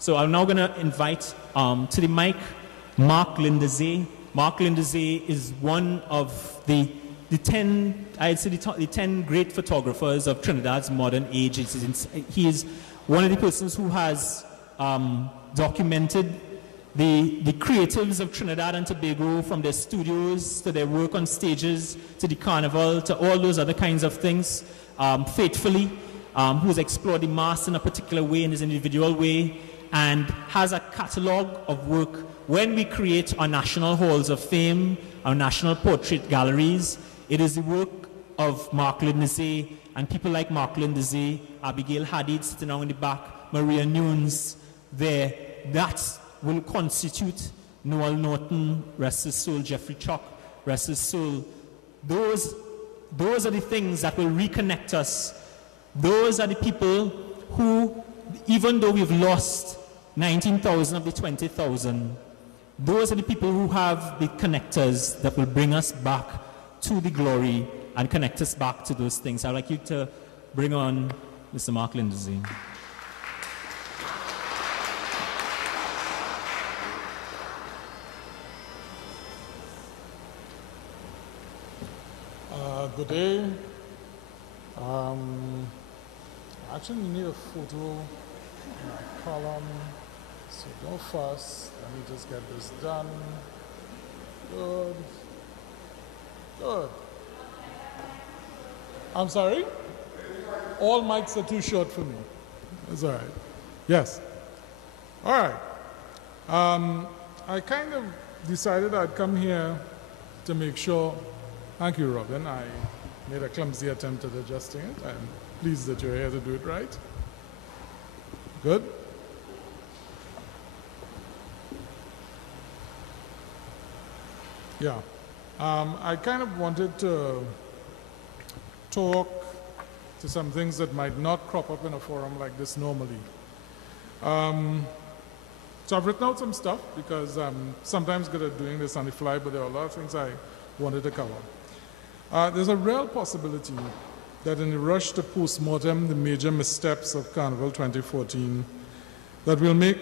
So I'm now going to invite to the mic Mark Lindsay. Mark Lindsay is one of the 10, I'd say the 10 great photographers of Trinidad's modern age. He is one of the persons who has documented the creatives of Trinidad and Tobago, from their studios to their work on stages to the Carnival to all those other kinds of things, faithfully, who's explored the mass in a particular way, in his individual way, and has a catalogue of work. When we create our national halls of fame, our national portrait galleries, it is the work of Mark Lindsay and people like Mark Lindsay, Abigail Hadid sitting down in the back, Maria Nunes there. That will constitute Noel Norton, rest his soul, Jeffrey Chuck, rest his soul. Those are the things that will reconnect us. Those are the people who, even though we've lost 19,000 of the 20,000, those are the people who have the connectors that will bring us back to the glory and connect us back to those things. I'd like you to bring on Mr. Mark Lindsay. Good day. Actually, we need a photo in our column, so don't fuss. Let me just get this done. Good. Good. I'm sorry? All mics are too short for me. That's all right. Yes. All right. I kind of decided I'd come here to make sure. Thank you, Robin. I made a clumsy attempt at adjusting it. I'm pleased that you're here to do it right. Good. Yeah. I kind of wanted to talk to some things that might not crop up in a forum like this normally. So I've written out some stuff because I'm sometimes good at doing this on the fly, but there are a lot of things I wanted to cover. There's a real possibility that in the rush to postmortem the major missteps of Carnival 2014, that we'll make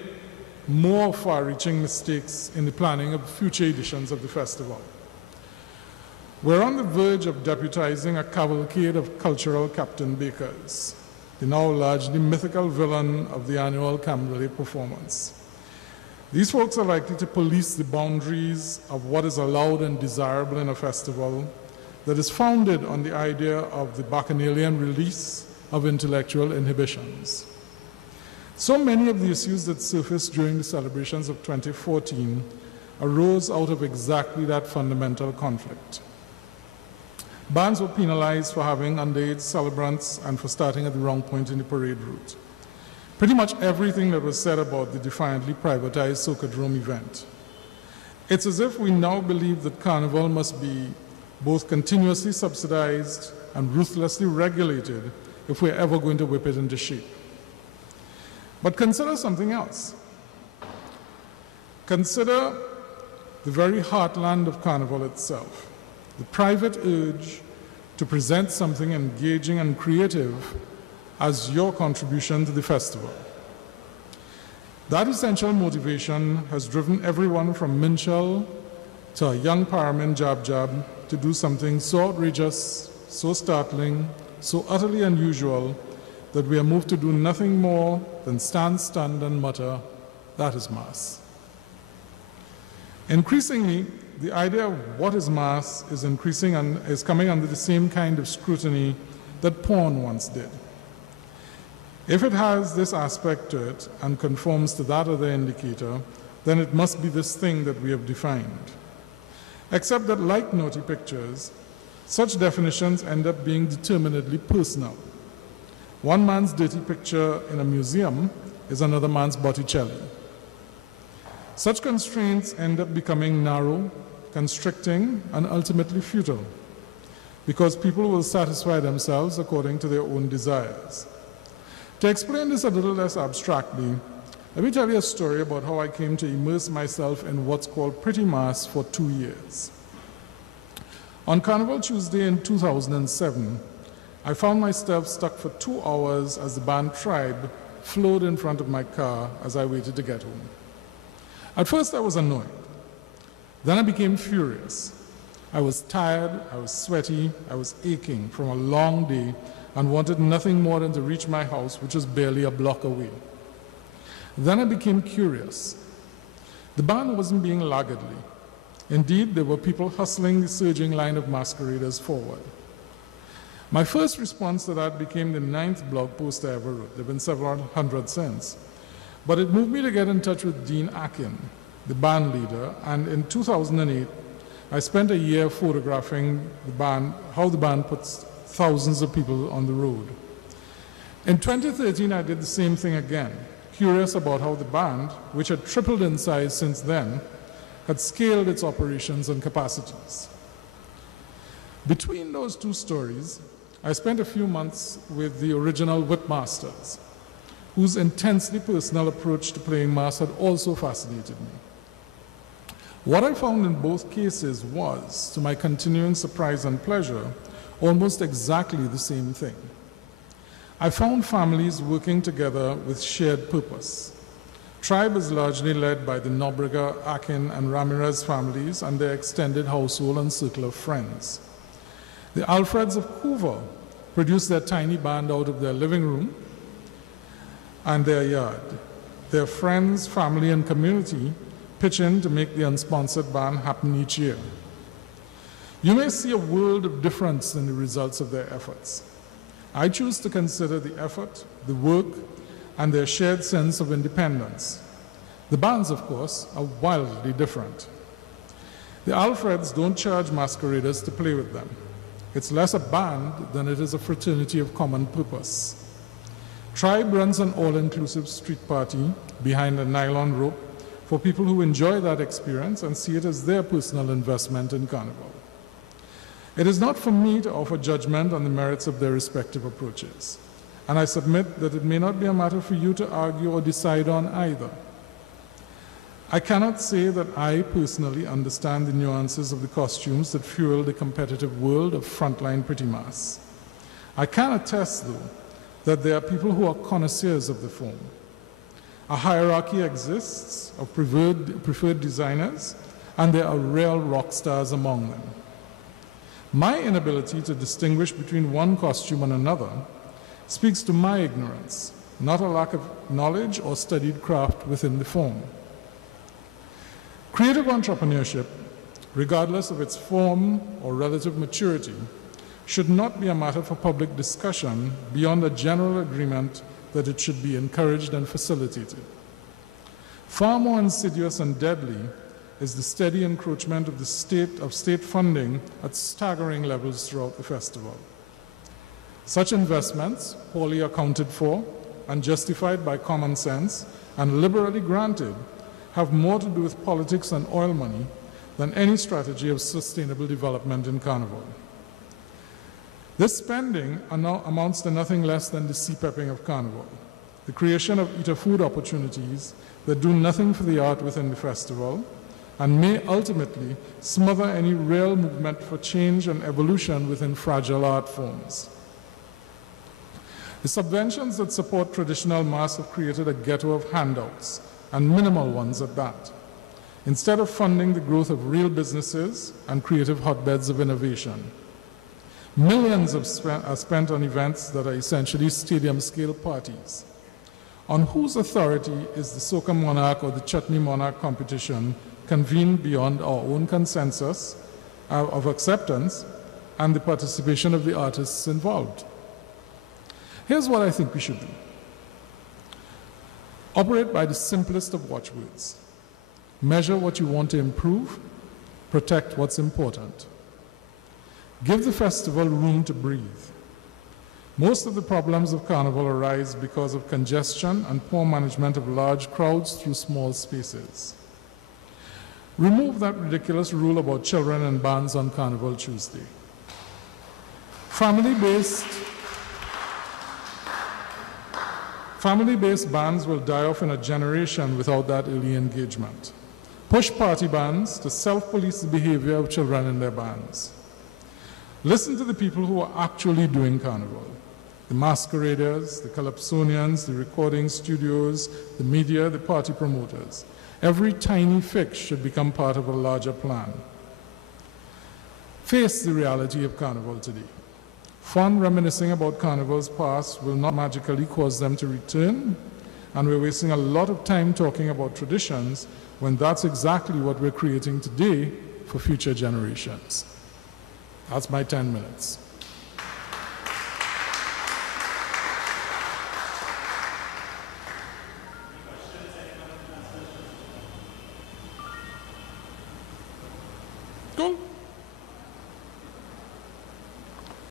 more far-reaching mistakes in the planning of future editions of the festival. We're on the verge of deputizing a cavalcade of cultural Captain Bakers, the now largely mythical villain of the annual Camberley performance. These folks are likely to police the boundaries of what is allowed and desirable in a festival that is founded on the idea of the Bacchanalian release of intellectual inhibitions. So many of the issues that surfaced during the celebrations of 2014 arose out of exactly that fundamental conflict. Bands were penalized for having underage celebrants and for starting at the wrong point in the parade route. Pretty much everything that was said about the defiantly privatized Socadrome event. It's as if we now believe that Carnival must be both continuously subsidized and ruthlessly regulated if we're ever going to whip it into shape. But consider something else. Consider the very heartland of Carnival itself, the private urge to present something engaging and creative as your contribution to the festival. That essential motivation has driven everyone from Minchell to a young Paramin Jab Jab to do something so outrageous, so startling, so utterly unusual that we are moved to do nothing more than stand stunned and mutter, "That is mass." Increasingly, the idea of what is mass is increasing and is coming under the same kind of scrutiny that porn once did. If it has this aspect to it and conforms to that other indicator, then it must be this thing that we have defined. Except that, like naughty pictures, such definitions end up being determinedly personal. One man's dirty picture in a museum is another man's Botticelli. Such constraints end up becoming narrow, constricting, and ultimately futile, because people will satisfy themselves according to their own desires. To explain this a little less abstractly, let me tell you a story about how I came to immerse myself in what's called Pretty Mass for 2 years. On Carnival Tuesday in 2007, I found myself stuck for 2 hours as the band Tribe flowed in front of my car as I waited to get home. At first I was annoyed. Then I became furious. I was tired, I was sweaty, I was aching from a long day and wanted nothing more than to reach my house, which was barely a block away. Then I became curious. The band wasn't being laggardly. Indeed, there were people hustling the surging line of masqueraders forward. My first response to that became the 9th blog post I ever wrote. There have been several hundred since. But it moved me to get in touch with Dean Akin, the band leader, and in 2008, I spent a year photographing the band, how the band puts thousands of people on the road. In 2013, I did the same thing again, curious about how the band, which had tripled in size since then, had scaled its operations and capacities. Between those two stories, I spent a few months with the original Whipmasters, whose intensely personal approach to playing mass had also fascinated me. What I found in both cases was, to my continuing surprise and pleasure, almost exactly the same thing. I found families working together with shared purpose. Tribe is largely led by the Nobrega, Akin, and Ramirez families and their extended household and circle of friends. The Alfreds of Hoover produced their tiny band out of their living room and their yard. Their friends, family, and community pitch in to make the unsponsored band happen each year. You may see a world of difference in the results of their efforts. I choose to consider the effort, the work, and their shared sense of independence. The bands, of course, are wildly different. The Alfreds don't charge masqueraders to play with them. It's less a band than it is a fraternity of common purpose. Tribe runs an all-inclusive street party behind a nylon rope for people who enjoy that experience and see it as their personal investment in Carnival. It is not for me to offer judgment on the merits of their respective approaches, and I submit that it may not be a matter for you to argue or decide on either. I cannot say that I personally understand the nuances of the costumes that fuel the competitive world of frontline pretty mass. I can attest, though, that there are people who are connoisseurs of the form. A hierarchy exists of preferred designers, and there are real rock stars among them. My inability to distinguish between one costume and another speaks to my ignorance, not a lack of knowledge or studied craft within the form. Creative entrepreneurship, regardless of its form or relative maturity, should not be a matter for public discussion beyond a general agreement that it should be encouraged and facilitated. Far more insidious and deadly is the steady encroachment of state funding at staggering levels throughout the festival. Such investments, poorly accounted for and justified by common sense and liberally granted, have more to do with politics and oil money than any strategy of sustainable development in Carnival. This spending amounts to nothing less than the sea-pepping of Carnival, the creation of eat-a-food opportunities that do nothing for the art within the festival and may ultimately smother any real movement for change and evolution within fragile art forms. The subventions that support traditional mass have created a ghetto of handouts, and minimal ones at that, instead of funding the growth of real businesses and creative hotbeds of innovation. Millions are spent on events that are essentially stadium-scale parties. On whose authority is the Soca Monarch or the Chutney Monarch competition convened beyond our own consensus of acceptance and the participation of the artists involved? Here's what I think we should do. Operate by the simplest of watchwords. Measure what you want to improve, protect what's important. Give the festival room to breathe. Most of the problems of Carnival arise because of congestion and poor management of large crowds through small spaces. Remove that ridiculous rule about children and bands on Carnival Tuesday. Family-based bands will die off in a generation without that early engagement. Push party bands to self-police the behavior of children in their bands. Listen to the people who are actually doing Carnival. the masqueraders, the calypsonians, the recording studios, the media, the party promoters. Every tiny fix should become part of a larger plan. Face the reality of Carnival today. Fun reminiscing about Carnival's past will not magically cause them to return, and we're wasting a lot of time talking about traditions when that's exactly what we're creating today for future generations. That's my 10 minutes. Cool.